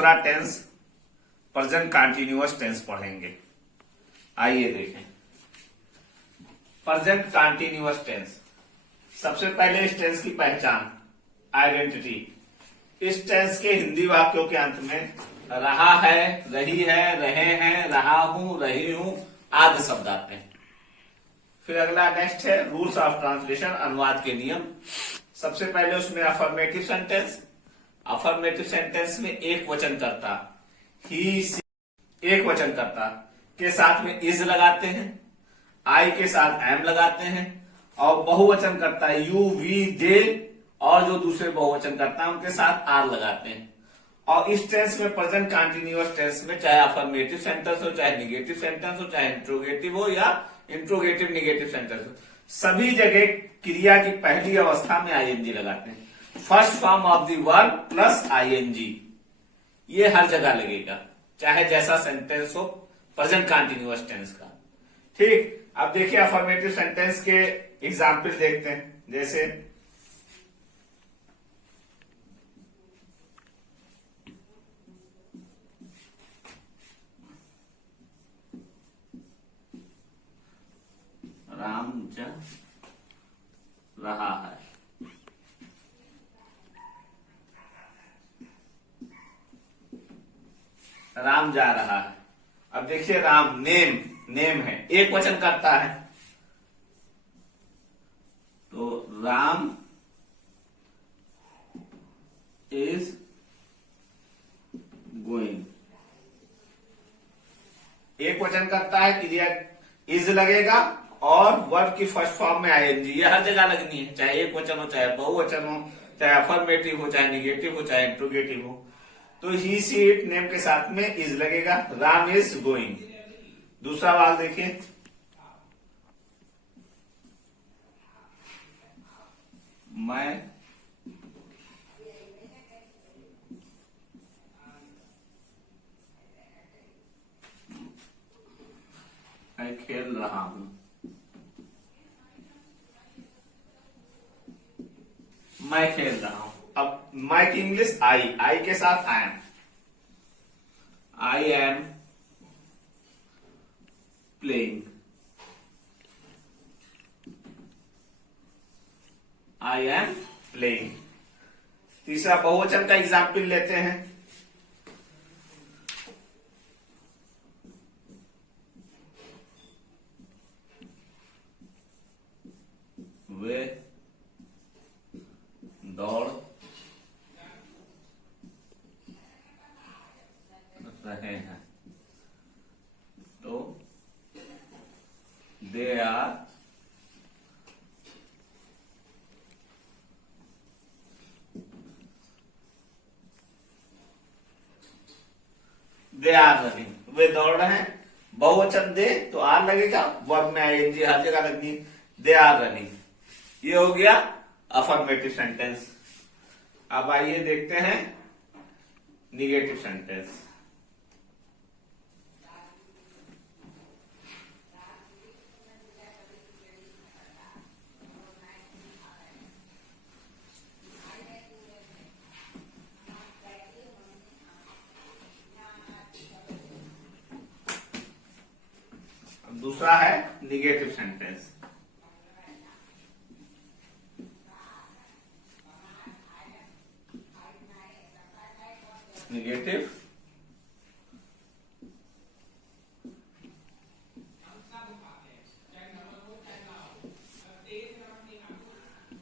दूसरा tense present continuous tense पढ़ेंगे। आइए देखें प्रेजेंट कंटीन्यूअस टेंस। सबसे पहले इस टेंस की पहचान, आइडेंटिटी। इस टेंस के हिंदी वाक्यों के अंत में रहा है, रही है, रहे हैं, रहा हूं, रही हूं आदि शब्द आते हैं। फिर अगला नेक्स्ट है रूल्स ऑफ ट्रांसलेशन, अनुवाद के नियम। सबसे पहले उसमें अफर्मेटिव सेंटेंस। अफर्मेटिव सेंटेंस में एक वचन कर्ता, ही सी, एक वचन कर्ता के साथ में इज लगाते हैं, आई के साथ एम लगाते हैं, और बहुवचन कर्ता यू, वी, दे और जो दूसरे बहुवचन करता है उनके साथ आर लगाते हैं। और इस टेंस में प्रेजेंट कंटीन्यूअस टेंस में चाहे अफर्मेटिव सेंटेंस हो, चाहे निगेटिव सेंटेंस हो, चाहे इंट्रोगेटिव हो या इंट्रोगेटिव निगेटिव सेंटेंस हो, सभी जगह क्रिया की पहली अवस्था में आईएनजी लगाते हैं। First form of the verb plus I N G, ये हर जगह लगेगा, चाहे जैसा सेंटेंस हो प्रेजेंट कंटीन्यूअस टेंस का। ठीक, अब देखिए अफर्मेटिव सेंटेंस के एग्जाम्पल देखते हैं। जैसे राम जा रहा है, राम जा रहा है। अब देखिए राम नेम, नेम है, एक वचन करता है, तो राम इज गोइंग, एक वचन करता है, क्रिया इज लगेगा और वर्ब की फर्स्ट फॉर्म में आईएनजी, ये हर जगह लगनी है, चाहे एक वचन हो, चाहे बहुवचन हो, चाहे अफर्मेटिव हो, चाहे निगेटिव हो, चाहे इंट्रोगेटिव हो। तो ही सी इट नेम के साथ में इज लगेगा, राम इज गोइंग। दूसरा वाल देखिए, मैं खेल रहा हूं, मैं खेल रहा हूं। अब मैं की इंग्लिश आई, आई के साथ I am, I am playing, I am playing. तीसरा बहुवचन का एग्जाम्पल लेते हैं। वे दौड़ रहे हैं, तो दे आर रनिंग, वे दौड़ रहे हैं। बहुवचन दे तो आर लगेगा, वर्ब में आईएनजी हर जगह लगनी, दे आर रनिंग। ये हो गया अफर्मेटिव सेंटेंस। अब आइए देखते हैं निगेटिव सेंटेंस। दूसरा है negative sentence. Negative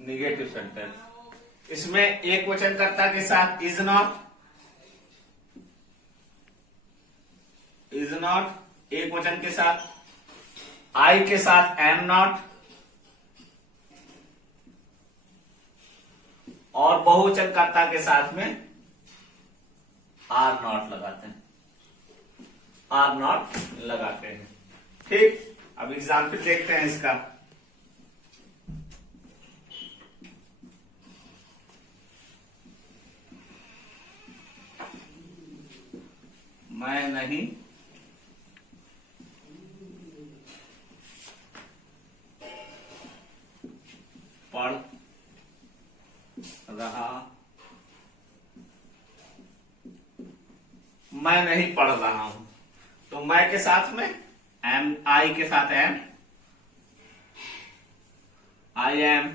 negative sentence, इसमें एक वचन कर्ता के साथ इज नॉट, इज नॉट एक वचन के साथ, आई के साथ एम नॉट और बहुवचन कर्ता के साथ में आर नॉट लगाते हैं, आर नॉट लगाते हैं। ठीक, अब एग्जाम्पल देखते हैं इसका। मैं नहीं पढ़ रहा मैं नहीं पढ़ रहा हूं, तो मैं के साथ में एम, आई के साथ am, I am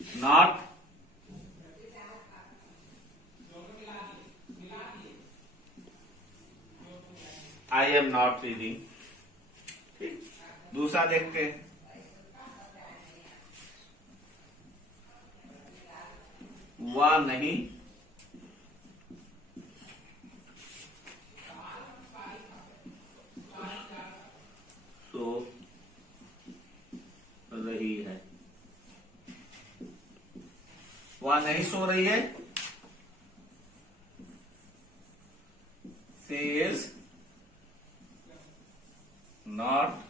not I am not reading. ठीक, दूसरा देखते हैं। वह नहीं सो रही है। वह नहीं सो रही है, she is not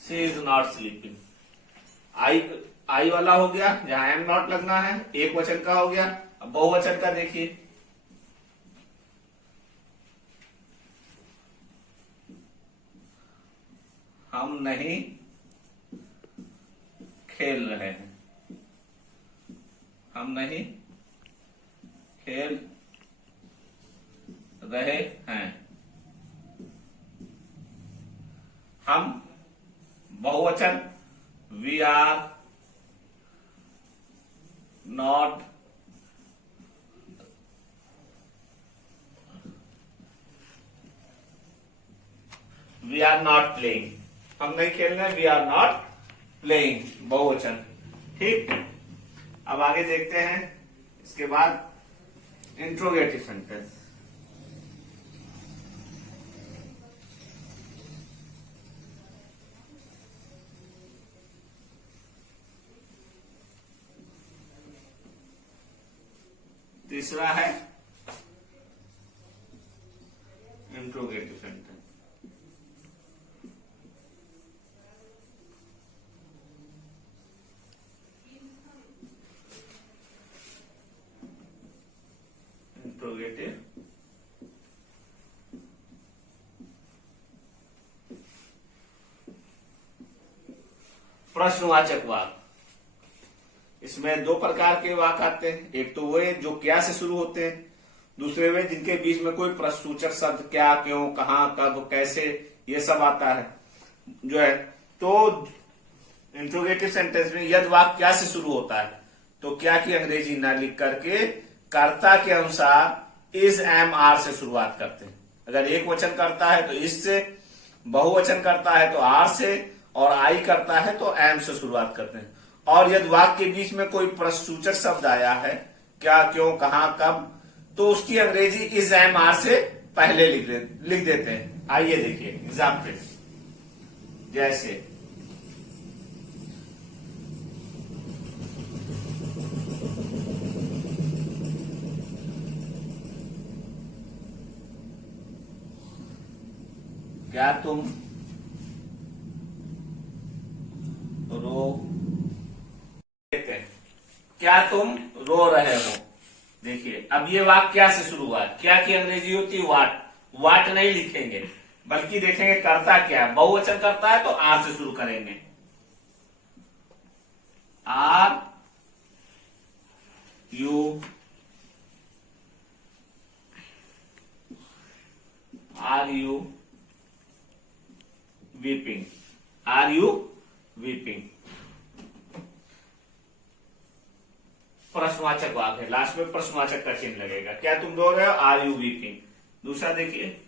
she is not sleeping. आई वाला हो गया, जहां एम नॉट लगना है, एक वचन का हो गया। अब बहुवचन का देखिए, हम नहीं खेल रहे हैं, हम नहीं खेल रहे हैं। हम बहुवचन, वी आर नॉट प्लेइंग। हम नहीं खेल रहे, वी आर नॉट प्लेइंग, बहुवचन। ठीक, अब आगे देखते हैं। इसके बाद इंट्रोगेटिव सेंटेंस। तीसरा है इंट्रोगेटिव सेंटेंस। इंट्रोगेटिव प्रश्नवाचक वाक्य। इसमें दो प्रकार के वाक्य आते हैं। एक तो वे जो क्या से शुरू होते हैं, दूसरे वे जिनके बीच में कोई प्रश्नसूचक शब्द क्या, क्यों, कहां, कब, कैसे, ये सब आता है जो है। तो इंट्रोगेटिव सेंटेंस में यदि वाक्य क्या से शुरू होता है तो क्या की अंग्रेजी न लिख करके कर्ता के अनुसार इज, एम, आर से शुरुआत करते हैं। अगर एक वचन करता है तो इस से, बहुवचन करता है तो आर से, और आई करता है तो एम से शुरुआत करते हैं। और यदि वाक्य के बीच में कोई प्रश्नसूचक शब्द आया है, क्या, क्यों, कहां, कब, तो उसकी अंग्रेजी इज, एम, आर से पहले लिख देते हैं। आइए देखिए एग्जाम्पल। जैसे क्या तुम रो, क्या तुम रो रहे हो। देखिए अब ये वाक्य क्या से शुरू हुआ, क्या की अंग्रेजी होती है वाट। वाट नहीं लिखेंगे बल्कि देखेंगे करता क्या, बहुवचन करता है तो आर से शुरू करेंगे। Are you weeping, are you weeping. प्रश्नवाचक वाक्य है, लास्ट में प्रश्नवाचक का चिन्ह लगेगा। क्या तुम रो रहे हो, आर यू वीपिंग। दूसरा देखिए,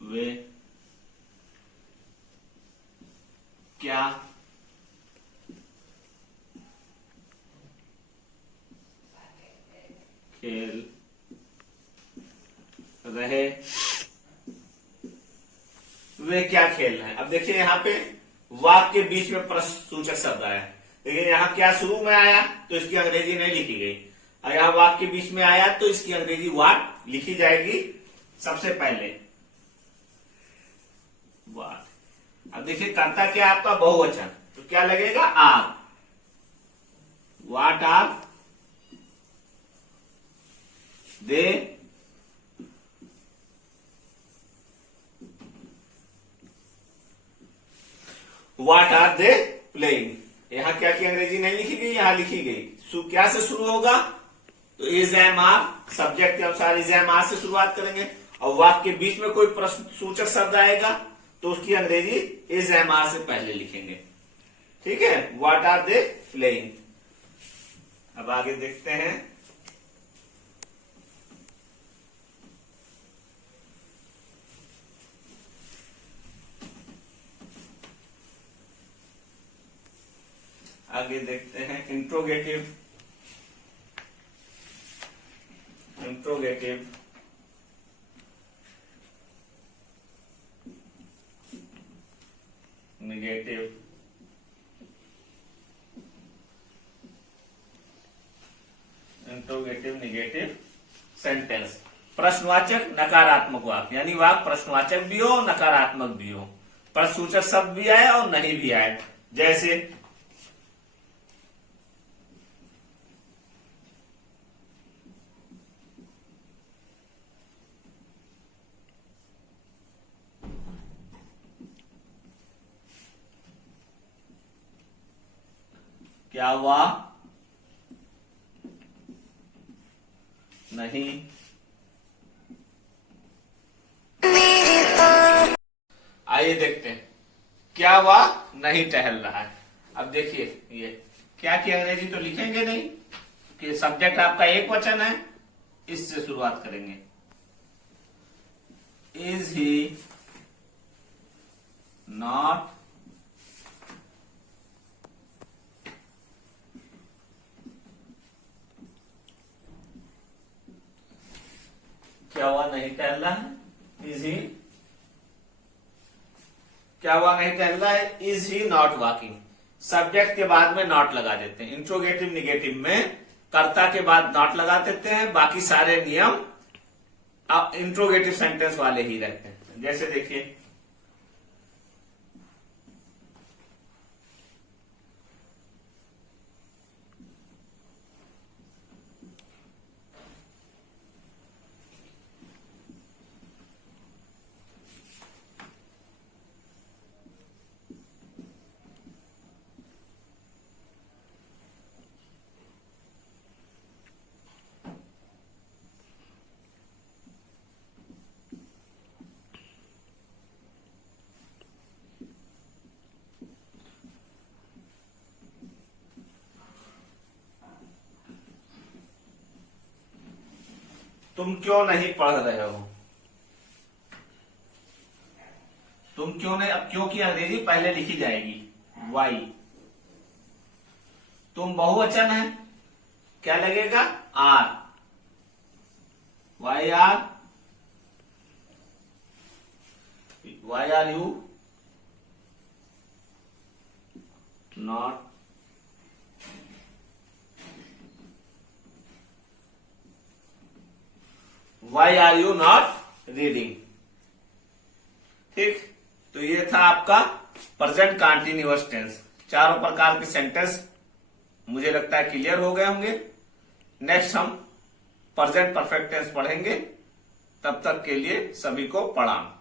वे क्या खेल रहे, वे क्या खेल रहे हैं। अब देखिए यहां पे वाक्य के बीच में प्रश्नसूचक शब्द आया, लेकिन यहां क्या शुरू में आया तो इसकी अंग्रेजी नहीं लिखी गई, और यहां वाक्य के बीच में आया तो इसकी अंग्रेजी वाट लिखी जाएगी सबसे पहले, वाट। अब देखिए कर्ता क्या आपका बहुवचन, तो क्या लगेगा are, what are they what are they playing. यहां क्या की अंग्रेजी नहीं लिखी गई, यहां लिखी गई। क्या से शुरू होगा, तो इज एम आर, सब्जेक्ट के अनुसार इज एम आर से शुरुआत करेंगे, और वाक्य के बीच में कोई प्रश्न सूचक शब्द आएगा तो उसकी अंग्रेजी इज एम आर से पहले लिखेंगे। ठीक है, व्हाट आर दे प्लेइंग। अब आगे देखते हैं। आगे देखते हैं interrogative. Interrogative negative interrogative negative sentence. प्रश्नवाचक नकारात्मक वाक्य, यानी वाक्य प्रश्नवाचक भी हो नकारात्मक भी हो, प्रश्नसूचक शब्द भी आए और नहीं भी आए। जैसे क्या हुआ, नहीं, आइए देखते हैं। क्या हुआ, नहीं टहल रहा है। अब देखिए ये क्या की अंग्रेजी तो लिखेंगे नहीं कि सब्जेक्ट आपका एक वचन है, इससे शुरुआत करेंगे। इज ही नॉट क्या हुआ, नहीं टहल रहा है। इज ही, क्या हुआ, नहीं टहल रहा है। Is he not walking, subject के बाद में नॉट लगा देते हैं। इंट्रोगेटिव निगेटिव में कर्ता के बाद नॉट लगा देते हैं, बाकी सारे नियम अब इंट्रोगेटिव सेंटेंस वाले ही रहते हैं। जैसे देखिए तुम क्यों नहीं पढ़ रहे हो, तुम क्यों नहीं, अब क्यों की अंग्रेजी पहले लिखी जाएगी, वाई। तुम बहुवचन है, क्या लगेगा, are, why are, why are you not why are you not reading. ठीक, तो ये था आपका प्रेजेंट कंटीन्यूअस टेंस। चारों प्रकार के सेंटेंस मुझे लगता है क्लियर हो गए होंगे। नेक्स्ट हम प्रेजेंट परफेक्ट टेंस पढ़ेंगे। तब तक के लिए सभी को प्रणाम।